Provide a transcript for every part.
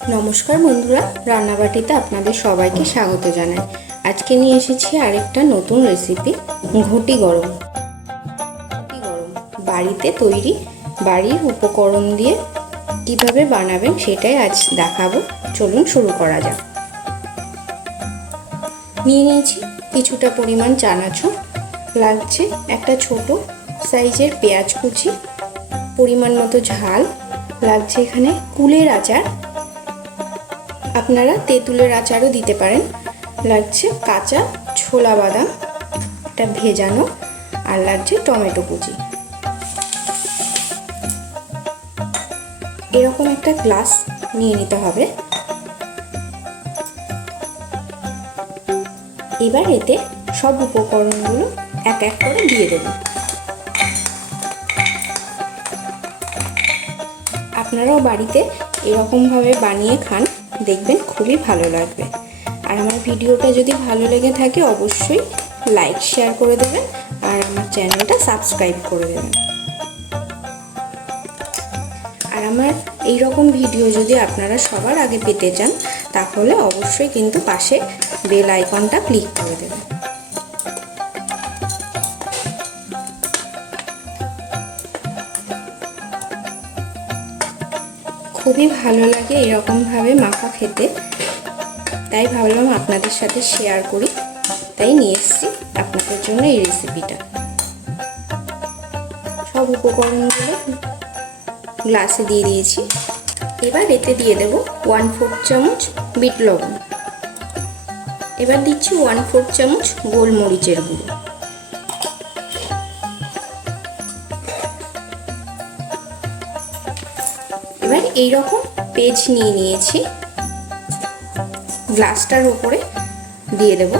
নমস্কার বন্ধুরা, রান্নাবাটিতে আপনাদের সবাইকে স্বাগত জানাই। আজকে নিয়ে এসেছি আরেকটা নতুন রেসিপি, ঘটি গরম। বাড়িতে তৈরি, বাড়ির উপকরণ দিয়ে কিভাবে বানাবেন সেটাই আজ দেখাবো। চলুন শুরু করা যাক। নিয়ে নিয়েছি কিছুটা পরিমাণ চানাচুর, লাগছে একটা ছোট সাইজের পেঁয়াজ কুচি, পরিমাণ মতো ঝাল, লাগছে এখানে কুলের আচার, আপনারা তেঁতুলের আচারও দিতে পারেন, লাগছে কাঁচা ছোলা বাদাম এটা ভেজানো, আর লাগছে টমেটো কুচি। এরকম একটা গ্লাস নিয়ে নিতে হবে। এবার এতে সব উপকরণগুলো এক এক করে দিয়ে দেব। আপনারাও বাড়িতে এরকমভাবে বানিয়ে খান, দেখবেন খুবই ভালো লাগবে। আর আমার ভিডিওটা যদি ভালো লেগে থাকে অবশ্যই লাইক শেয়ার করে দেবেন, আর আমার চ্যানেলটা সাবস্ক্রাইব করে দেবেন। আর আমার এই রকম ভিডিও যদি আপনারা সবার আগে পেতে চান তাহলে অবশ্যই কিন্তু পাশে বেল আইকনটা ক্লিক করে দেবেন। খুবই ভালো লাগে এরকমভাবে মাখা খেতে, তাই ভাবলাম আপনাদের সাথে শেয়ার করি, তাই নিয়ে এসেছি আপনাদের জন্য এই রেসিপিটা। সব উপকরণগুলো গ্লাসে দিয়ে দিয়েছি। এবার এতে দিয়ে দেব 1/4 চামচ বিট লবণ। এবার দিচ্ছি 1/4 চামচ গোলমরিচের গুঁড়ো। এবার এইরকম পেজ নিয়ে নিয়েছি, গ্লাসটার উপরে দিয়ে দেব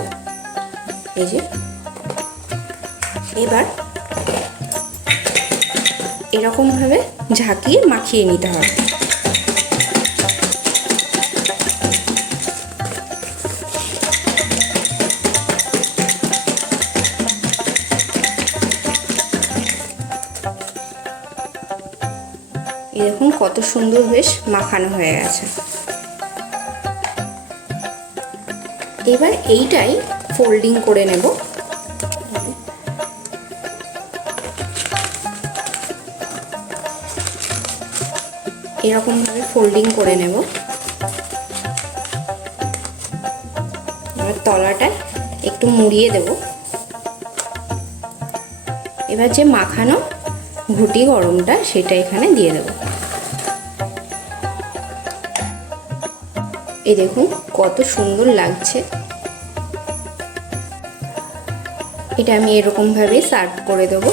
এই যে। এবার এরকমভাবে ঝাঁকিয়ে মাখিয়ে নিতে হবে। এরকম কত সুন্দর বেশ মাখানো হয়ে গেছে। এবার এইটাই ফোল্ডিং করে নেব। এরকমভাবে ফোল্ডিং করে নেব। এবার তলাটা একটু মুড়িয়ে দেব। এবার যে মাখানো ঘটি গরমটা সেটা এখানে দিয়ে দেব। এই দেখুন কত সুন্দর লাগছে। এটা আমি এরকমভাবে সার্ভ করে দেব।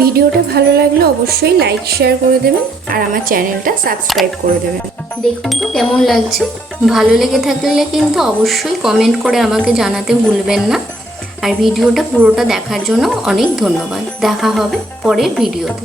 ভিডিওটা ভালো লাগলে অবশ্যই লাইক শেয়ার করে দেবেন, আর আমার চ্যানেলটা সাবস্ক্রাইব করে দেবেন। দেখুন তো কেমন লাগছে। ভালো লেগে থাকলে কিন্তু অবশ্যই কমেন্ট করে আমাকে জানাতে ভুলবেন না। আর ভিডিওটা পুরোটা দেখার জন্য অনেক ধন্যবাদ। দেখা হবে পরের ভিডিওতে।